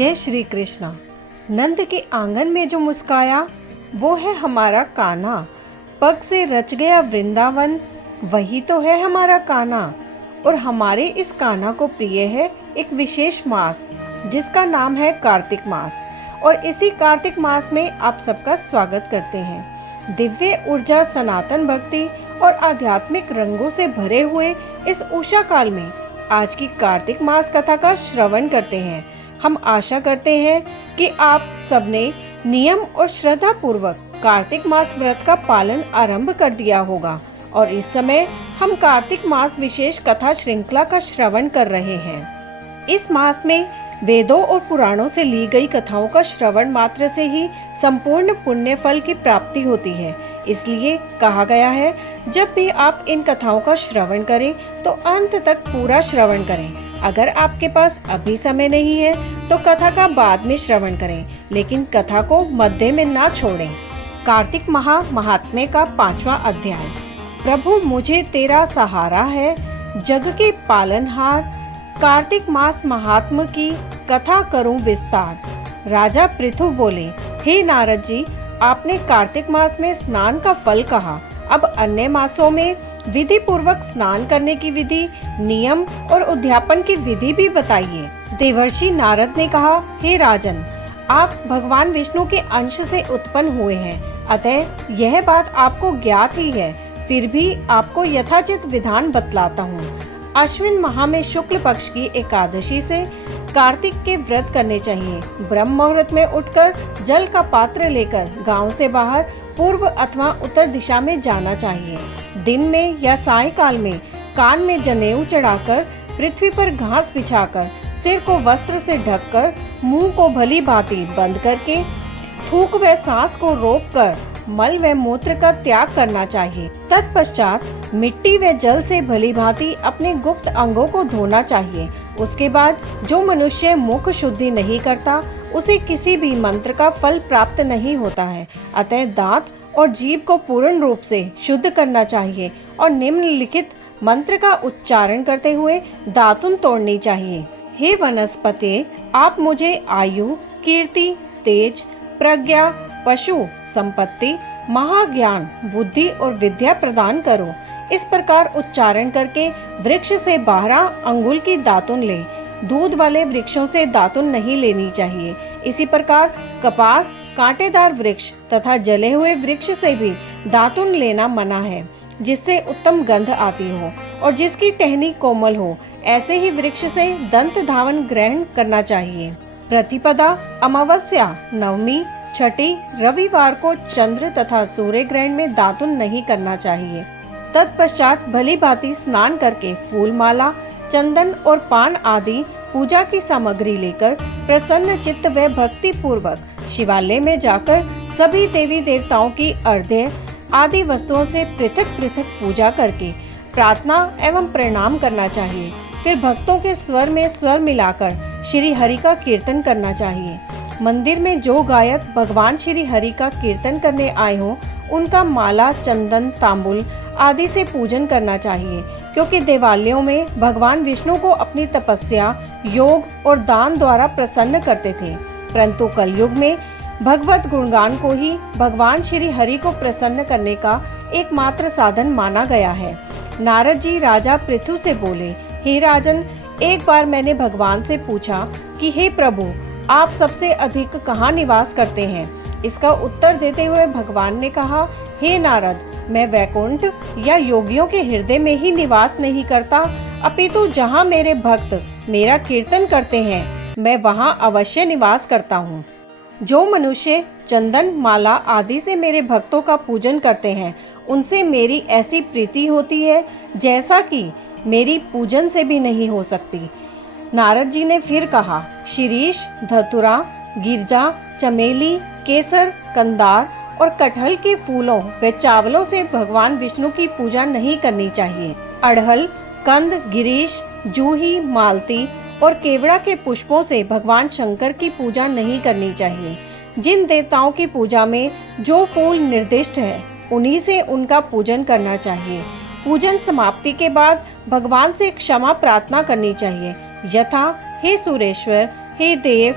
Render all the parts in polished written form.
जय श्री कृष्ण। नंद के आंगन में जो मुस्काया वो है हमारा कान्हा। पग से रच गया वृंदावन, वही तो है हमारा कान्हा। और हमारे इस कान्हा को प्रिय है एक विशेष मास जिसका नाम है कार्तिक मास। और इसी कार्तिक मास में आप सबका स्वागत करते हैं। दिव्य ऊर्जा, सनातन भक्ति और आध्यात्मिक रंगों से भरे हुए इस उषा काल में आज की कार्तिक मास कथा का श्रवण करते हैं। हम आशा करते हैं कि आप सबने नियम और श्रद्धा पूर्वक कार्तिक मास व्रत का पालन आरंभ कर दिया होगा और इस समय हम कार्तिक मास विशेष कथा श्रृंखला का श्रवण कर रहे हैं। इस मास में वेदों और पुराणों से ली गई कथाओं का श्रवण मात्र से ही संपूर्ण पुण्य फल की प्राप्ति होती है। इसलिए कहा गया है, जब भी आप इन कथाओं का श्रवण करें तो अंत तक पूरा श्रवण करें। अगर आपके पास अभी समय नहीं है तो कथा का बाद में श्रवण करें, लेकिन कथा को मध्य में ना छोड़ें। कार्तिक महात्म्य का 5वां अध्याय। प्रभु मुझे तेरा सहारा है, जग के पालनहार। कार्तिक मास महात्म्य की कथा करूं विस्तार। राजा पृथु बोले, हे नारद जी, आपने कार्तिक मास में स्नान का फल कहा, अब अन्य मासों में विधि पूर्वक स्नान करने की विधि, नियम और उद्यापन की विधि भी बताइए। देवर्षि नारद ने कहा, हे राजन, आप भगवान विष्णु के अंश से उत्पन्न हुए हैं, अतः यह बात आपको ज्ञात ही है। फिर भी आपको यथाचित विधान बतलाता हूँ। अश्विन माह में शुक्ल पक्ष की एकादशी से कार्तिक के व्रत करने चाहिए। ब्रह्म मुहूर्त में उठकर जल का पात्र लेकर गांव से बाहर पूर्व अथवा उत्तर दिशा में जाना चाहिए। दिन में या सायंकाल में कान में जनेऊ चढ़ाकर, पृथ्वी पर घास बिछाकर, सिर को वस्त्र से ढककर, मुंह को भली भांति बंद करके, थूक व सांस को रोककर मल व मूत्र का त्याग करना चाहिए। तत्पश्चात मिट्टी व जल से भली भांति अपने गुप्त अंगों को धोना चाहिए। उसके बाद जो मनुष्य मुख शुद्धि नहीं करता उसे किसी भी मंत्र का फल प्राप्त नहीं होता है। अतः दांत और जीभ को पूर्ण रूप से शुद्ध करना चाहिए और निम्नलिखित मंत्र का उच्चारण करते हुए दातुन तोड़नी चाहिए। हे वनस्पते, आप मुझे आयु, कीर्ति, तेज, प्रज्ञा, पशु संपत्ति, महाज्ञान, बुद्धि और विद्या प्रदान करो। इस प्रकार उच्चारण करके वृक्ष से 12 अंगुल की दातुन ले। दूध वाले वृक्षों से दातुन नहीं लेनी चाहिए। इसी प्रकार कपास, कांटेदार वृक्ष तथा जले हुए वृक्ष से भी दातुन लेना मना है, जिससे उत्तम गंध आती हो और जिसकी टहनी कोमल हो। ऐसे ही वृक्ष से दंत धावन ग्रहण करना चाहिए। प्रतिपदा, अमावस्या, नवमी, छठी, रविवार को चंद्र तथा सूर्य ग्रहण में दातुन नहीं करना चाहिए। तत्पश्चात भली भांति स्नान करके फूल माला, चंदन और पान आदि पूजा की सामग्री लेकर प्रसन्न चित्त व भक्ति पूर्वक शिवालय में जाकर सभी देवी देवताओं की अर्घ्य आदि वस्तुओं से पृथक पृथक पूजा करके प्रार्थना एवं प्रणाम करना चाहिए। फिर भक्तों के स्वर में स्वर मिलाकर श्री हरि का कीर्तन करना चाहिए। मंदिर में जो गायक भगवान श्री हरि का कीर्तन करने आए हों उनका माला, चंदन, तांबुल आदि से पूजन करना चाहिए, क्योंकि देवालयों में भगवान विष्णु को अपनी तपस्या, योग और दान द्वारा प्रसन्न करते थे। परंतु कलयुग में भगवत गुणगान को ही भगवान श्री हरि को प्रसन्न करने का एकमात्र साधन माना गया है। नारद जी राजा पृथु से बोले, हे राजन, एक बार मैंने भगवान से पूछा कि हे प्रभु, आप सबसे अधिक कहाँ निवास करते हैं? इसका उत्तर देते हुए भगवान ने कहा, हे नारद, मैं वैकुंठ या योगियों के हृदय में ही निवास नहीं करता, अपितु जहाँ मेरे भक्त मेरा कीर्तन करते हैं मैं वहाँ अवश्य निवास करता हूँ। जो मनुष्य चंदन, माला आदि से मेरे भक्तों का पूजन करते हैं उनसे मेरी ऐसी प्रीति होती है जैसा कि मेरी पूजन से भी नहीं हो सकती। नारद जी ने फिर कहा, शीरीष, धतुरा, गिरजा, चमेली, केसर, कंदार और कटहल के फूलों व चावलों से भगवान विष्णु की पूजा नहीं करनी चाहिए। अड़हल, कंद, गिरीश, जूही, मालती और केवड़ा के पुष्पों से भगवान शंकर की पूजा नहीं करनी चाहिए। जिन देवताओं की पूजा में जो फूल निर्दिष्ट है उन्हीं से उनका पूजन करना चाहिए। पूजन समाप्ति के बाद भगवान से क्षमा प्रार्थना करनी चाहिए, यथा, हे सुरेश्वर, हे देव,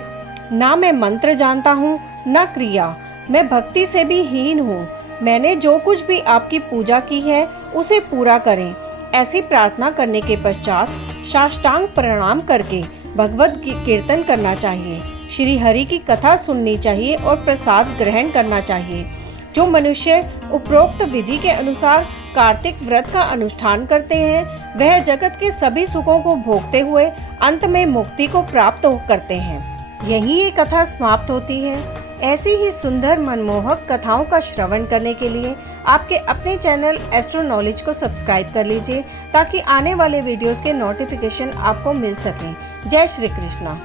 ना मैं मंत्र जानता हूँ ना क्रिया, मैं भक्ति से भी हीन हूँ। मैंने जो कुछ भी आपकी पूजा की है उसे पूरा करें। ऐसी प्रार्थना करने के पश्चात साष्टांग प्रणाम करके भगवत कीर्तन करना चाहिए, श्री हरि की कथा सुननी चाहिए और प्रसाद ग्रहण करना चाहिए। जो मनुष्य उपरोक्त विधि के अनुसार कार्तिक व्रत का अनुष्ठान करते हैं वह जगत के सभी सुखों को भोगते हुए अंत में मुक्ति को प्राप्त करते हैं। यही ये कथा समाप्त होती है। ऐसी ही सुंदर मनमोहक कथाओं का श्रवण करने के लिए आपके अपने चैनल एस्ट्रो नॉलेज को सब्सक्राइब कर लीजिए ताकि आने वाले वीडियोस के नोटिफिकेशन आपको मिल सकें। जय श्री कृष्णा।